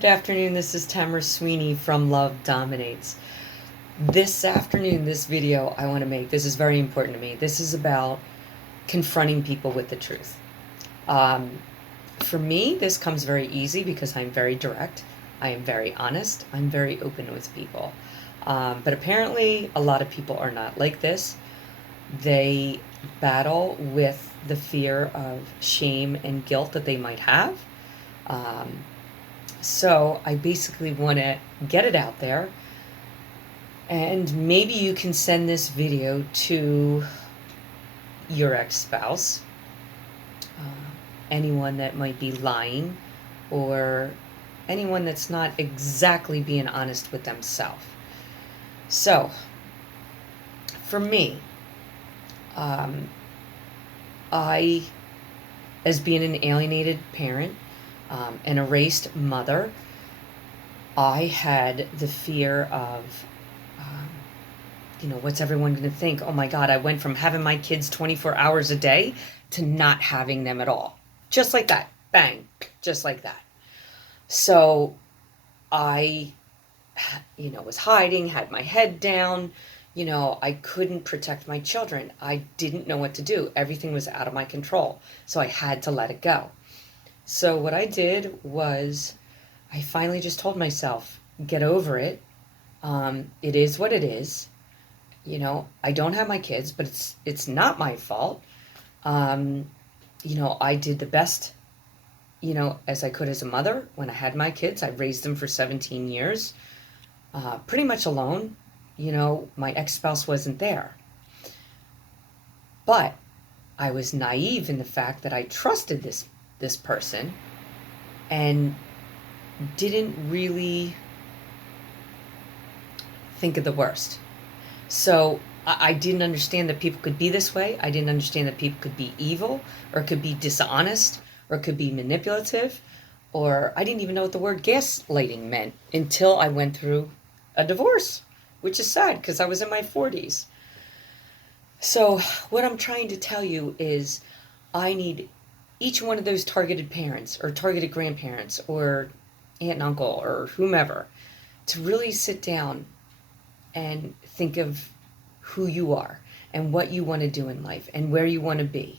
Good afternoon, this is Tamara Sweeney from Love Dominates. This afternoon, this video I want to make, this is very important to me. This is about confronting people with the truth. For me, this comes very easy because I'm very direct. I am very honest. I'm very open with people. But apparently, a lot of people are not like this. They battle with the fear of shame and guilt that they might have. So I basically want to get it out there, and maybe you can send this video to your ex-spouse, anyone that might be lying, or anyone that's not exactly being honest with themselves. So, for me, I, as being an alienated parent, an erased mother, I had the fear of, what's everyone going to think? Oh my God, I went from having my kids 24 hours a day to not having them at all. Just like that. Bang. Just like that. So I, was hiding, had my head down. I couldn't protect my children. I didn't know what to do. Everything was out of my control. So I had to let it go. So what I did was I finally just told myself, get over it. It is what it is. I don't have my kids, but it's not my fault. I did the best, as I could as a mother. When I had my kids, I raised them for 17 years, pretty much alone. My ex-spouse wasn't there. But I was naive in the fact that I trusted this person and didn't really think of the worst. So I didn't understand that people could be this way. I didn't understand that people could be evil, or could be dishonest, or could be manipulative, or I didn't even know what the word gaslighting meant until I went through a divorce, which is sad because I was in my 40s. So what I'm trying to tell you is I need each one of those targeted parents or targeted grandparents or aunt and uncle or whomever to really sit down and think of who you are and what you want to do in life and where you want to be,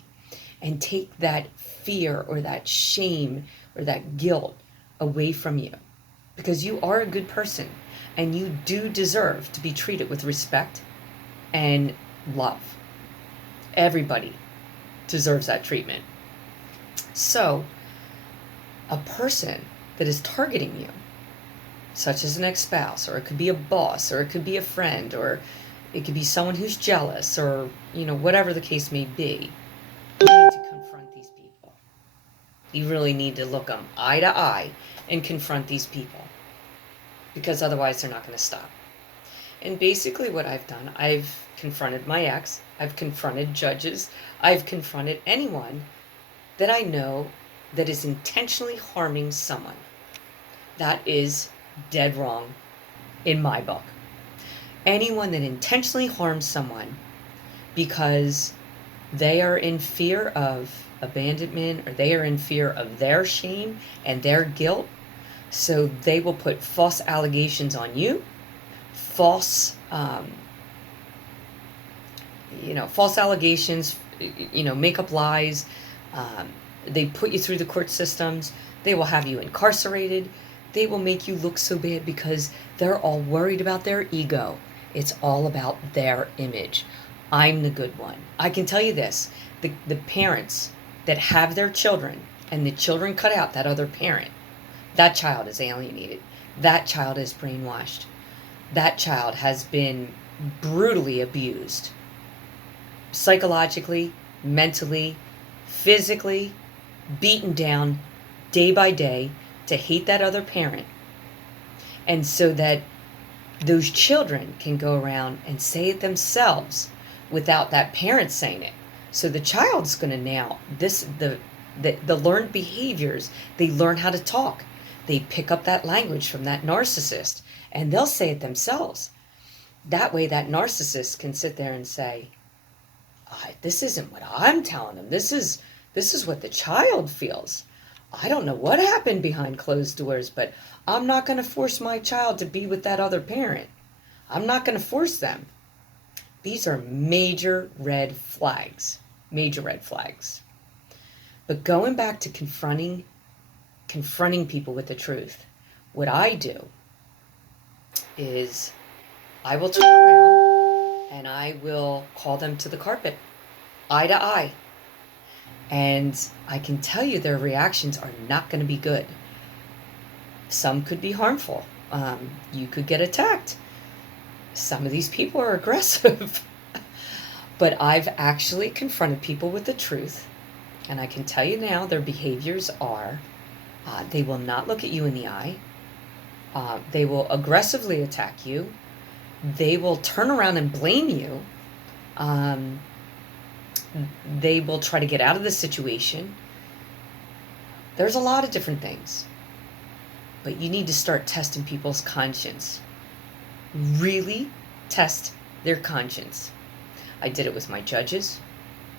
and take that fear or that shame or that guilt away from you, because you are a good person and you do deserve to be treated with respect and love. Everybody deserves that treatment. So, a person that is targeting you, such as an ex-spouse, or it could be a boss, or it could be a friend, or it could be someone who's jealous, or, whatever the case may be, you need to confront these people. You really need to look them eye to eye and confront these people, because otherwise they're not going to stop. And basically what I've done, I've confronted my ex, I've confronted judges, I've confronted anyone that I know that is intentionally harming someone. That is dead wrong in my book. Anyone that intentionally harms someone because they are in fear of abandonment, or they are in fear of their shame and their guilt, so they will put false allegations on you, false allegations, make up lies. They put you through the court systems. They will have you incarcerated. They will make you look so bad because they're all worried about their ego. It's all about their image. I'm the good one. I can tell you this, the parents that have their children and the children cut out that other parent, that child is alienated. That child is brainwashed. That child has been brutally abused, psychologically, mentally, physically, beaten down day by day to hate that other parent. And so that those children can go around and say it themselves without that parent saying it. So the child's going to now, the learned behaviors, they learn how to talk. They pick up that language from that narcissist and they'll say it themselves. That way that narcissist can sit there and say, this isn't what I'm telling them. This is what the child feels. I don't know what happened behind closed doors, but I'm not going to force my child to be with that other parent. I'm not going to force them. These are major red flags. Major red flags. But going back to confronting people with the truth, what I do is I will turn around and I will call them to the carpet, eye to eye. And I can tell you their reactions are not going to be good. Some could be harmful. You could get attacked. Some of these people are aggressive. But I've actually confronted people with the truth. And I can tell you now their behaviors are, they will not look at you in the eye. They will aggressively attack you. They will turn around and blame you. They will try to get out of the situation. There's a lot of different things. But you need to start testing people's conscience. Really test their conscience. I did it with my judges.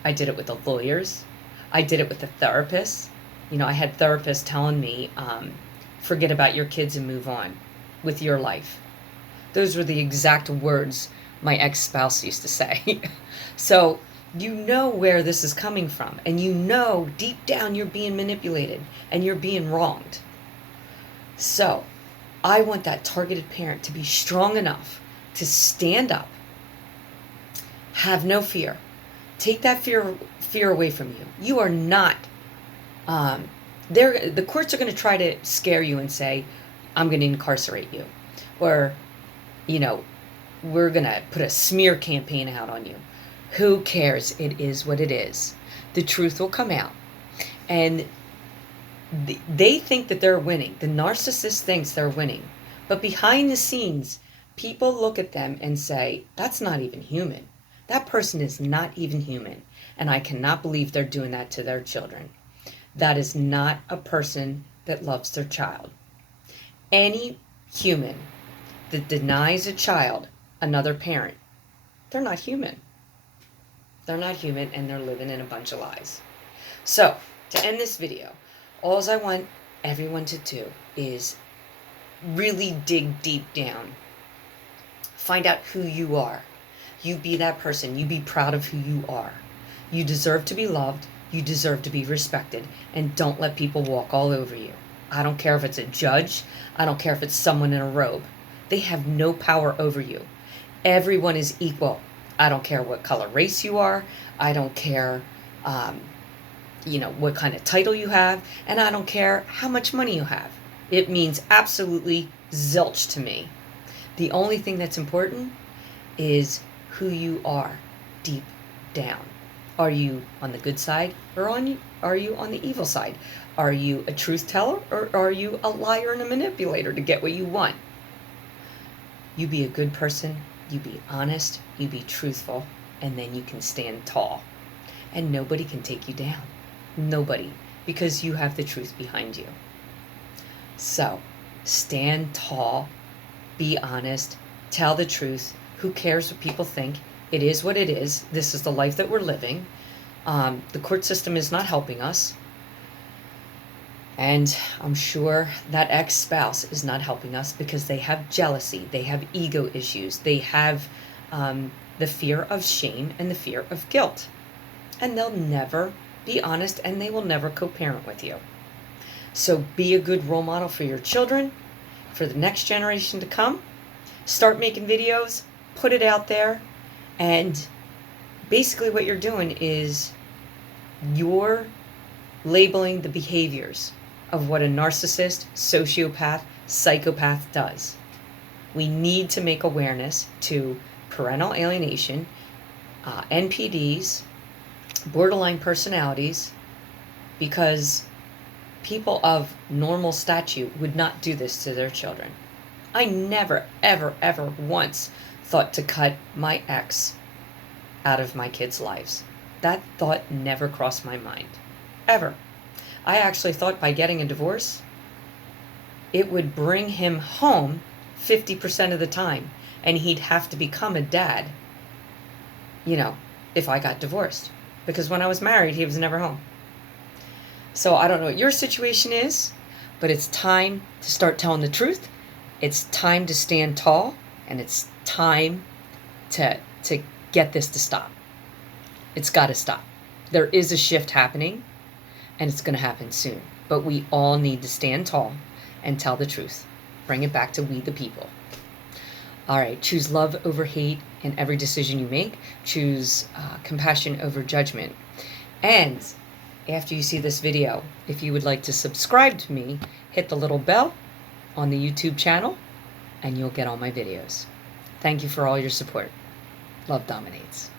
I did it with the lawyers. I did it with the therapists. I had therapists telling me, forget about your kids and move on with your life. Those were the exact words my ex-spouse used to say. So you know where this is coming from, and you know deep down you're being manipulated and you're being wronged. So I want that targeted parent to be strong enough to stand up, have no fear, take that fear away from you. You are not, the courts are going to try to scare you and say, I'm going to incarcerate you, or, we're going to put a smear campaign out on you. Who cares? It is what it is. The truth will come out. And they think that they're winning. The narcissist thinks they're winning. But behind the scenes, people look at them and say, that's not even human. That person is not even human. And I cannot believe they're doing that to their children. That is not a person that loves their child. Any human that denies a child another parent, they're not human. They're not human, and they're living in a bunch of lies. So, to end this video, all I want everyone to do is really dig deep down. Find out who you are. You be that person. You be proud of who you are. You deserve to be loved. You deserve to be respected. And don't let people walk all over you. I don't care if it's a judge. I don't care if it's someone in a robe. They have no power over you. Everyone is equal. I don't care what color race you are. I don't care, what kind of title you have. And I don't care how much money you have. It means absolutely zilch to me. The only thing that's important is who you are deep down. Are you on the good side, or are you on the evil side? Are you a truth teller, or are you a liar and a manipulator to get what you want? You be a good person. You be honest, you be truthful, and then you can stand tall. And nobody can take you down. Nobody. Because you have the truth behind you. So, stand tall, be honest, tell the truth. Who cares what people think? It is what it is. This is the life that we're living. The court system is not helping us. And I'm sure that ex-spouse is not helping us because they have jealousy, they have ego issues, they have the fear of shame and the fear of guilt. And they'll never be honest, and they will never co-parent with you. So be a good role model for your children, for the next generation to come. Start making videos, put it out there, and basically what you're doing is you're labeling the behaviors of what a narcissist, sociopath, psychopath does. We need to make awareness to parental alienation, NPDs, borderline personalities, because people of normal stature would not do this to their children. I never, ever, ever once thought to cut my ex out of my kids' lives. That thought never crossed my mind. Ever. I actually thought by getting a divorce, it would bring him home 50% of the time, and he'd have to become a dad, if I got divorced. Because when I was married, he was never home. So I don't know what your situation is, but it's time to start telling the truth. It's time to stand tall, and it's time to get this to stop. It's got to stop. There is a shift happening, and it's going to happen soon. But we all need to stand tall and tell the truth. Bring it back to we the people. All right, choose love over hate in every decision you make. Choose compassion over judgment. And after you see this video, if you would like to subscribe to me, hit the little bell on the YouTube channel, and you'll get all my videos. Thank you for all your support. Love dominates.